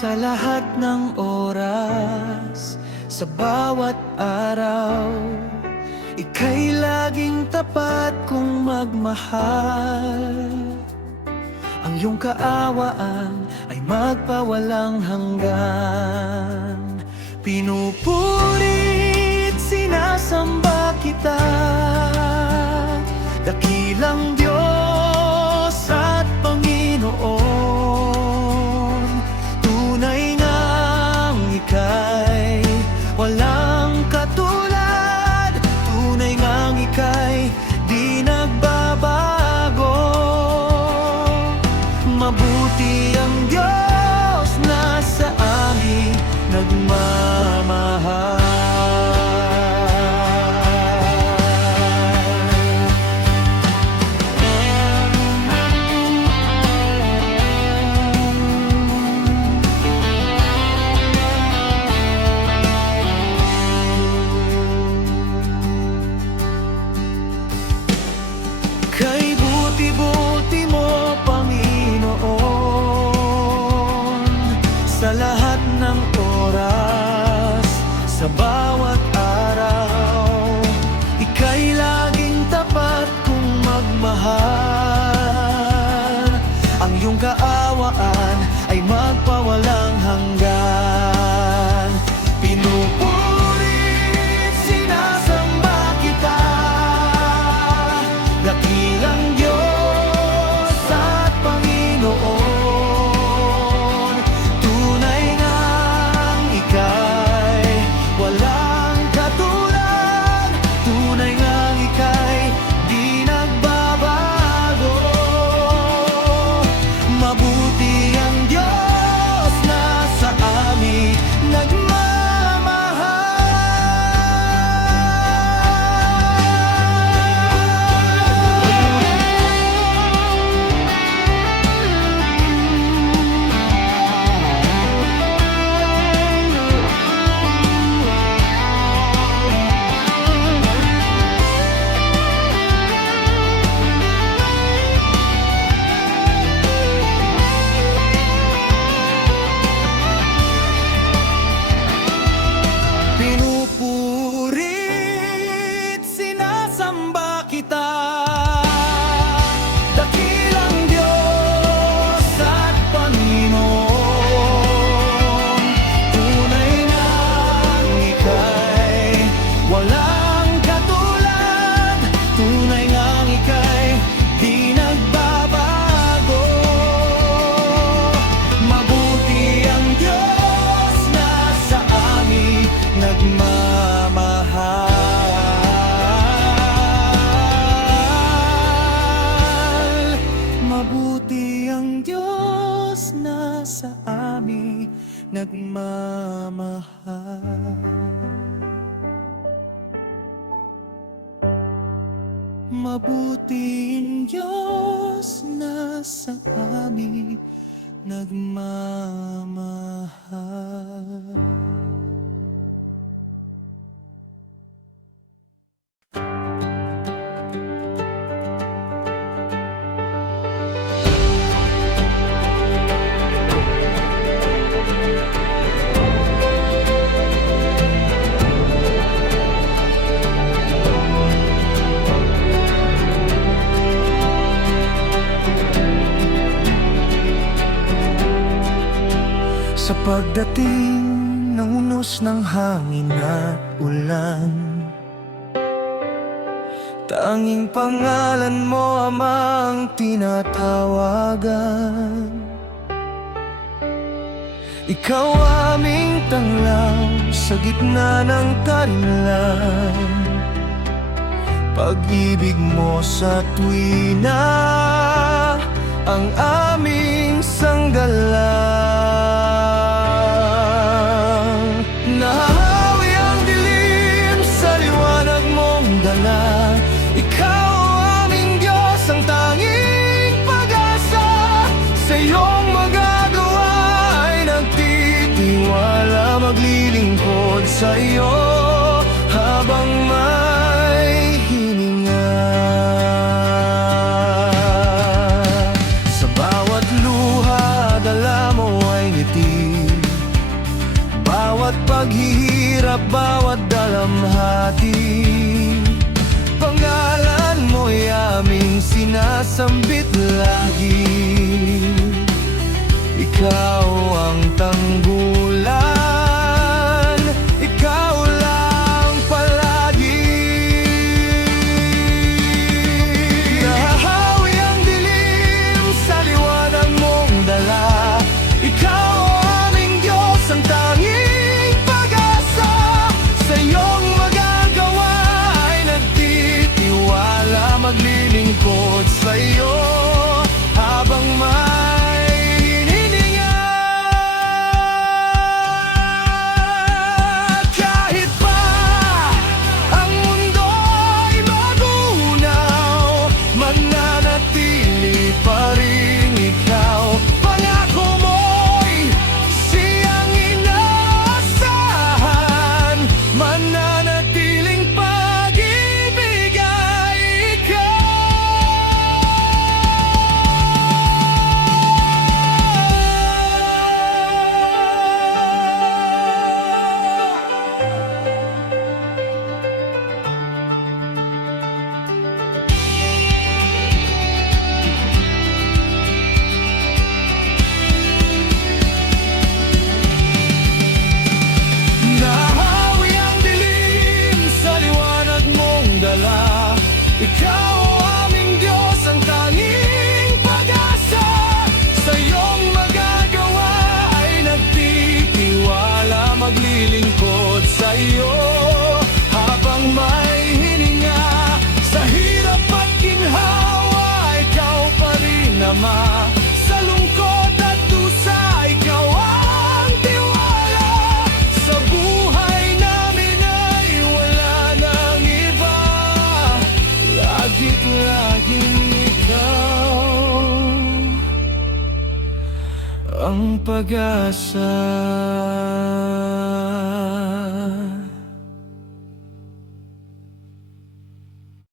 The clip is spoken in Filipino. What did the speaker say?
Sa lahat ng oras, sa bawat araw, ika'y laging tapat kong magmahal. Ang iyong kaawaan ay magpawalang hanggan. Pinupurit, sinasamba kita, dakilang Diyos at Panginoon. Tunay ngang ika'y walang katulad, tunay ngang ika'y di nagbabago. Mabuti ang Diyos na sa amin nagmamahal. Kay buti-buti mo, Panginoon, sa lahat ng oras, sa bawat araw, ika'y laging tapat kung magmahal. Ang iyong kaawaan ay magpawalang hanggan. Pinupurit, sinasamba kita, dakilang Diyos at Panginoon. Tunay ngang ika'y walang katulad, tunay ngang ika'y di nagbabago. Mabuti ang Diyos na sa amin nagmamahal. Pinupurit, sinasamba kita, dakilang Diyos at Panginoon. Tunay ngang ika'y walang katulad, tunay ngang ika'y di nagbabago. Mabuti ang Diyos na sa amin nagmamahal. Mabuti ang Diyos na sa amin nagmamahal. Mabuti ang Diyos na sa amin nagmamahal. Sa pagdating ng unos ng hangin at ulan, tanging pangalan mo, Ama, ang tinatawagan. Ikaw aming tanglaw sa gitna ng karinlan, pag-ibig mo sa tuwina ang aming sanggalang. Nahahawi ang dilim sa liwanag mong dala, ikaw aming Diyos, ang tanging pag-asa. Sa iyong magagawa ay nagtitiwala, maglilingkod sa iyo habang may hininga. Sa bawat luha, dala mo ay ngiti, sambit lagi. Ikaw ang tanggulan, ikaw lang palagi. Nahahawi ang dilim sa liwanag mong dala. Ikaw aming Diyos, ang tanging pag-asa. Sa iyong magagawa ay nagtitiwala, maglilingkod sa iyo habang may hininga. Kahit pa ang mundo'y magunaw, mananatili pa rin ikaw. Pangako mo'y siyang inaasahan, mananatiling pag-ibig ay ikaw. Nahahawi ang dilim sa liwanag mong dala. Ikaw aming Diyos, ang tanging pag-asa. Sa iyong magagawa ay nagtitiwala, maglilingkod sa iyo habang may hininga. Sa hirap at ginhawa, ikaw pa rin Ama. Sa lungkot at dusa, ikaw ang tiwala. Sa buhay namin ay wala nang iba, lagit laging ikaw ang pag-asa.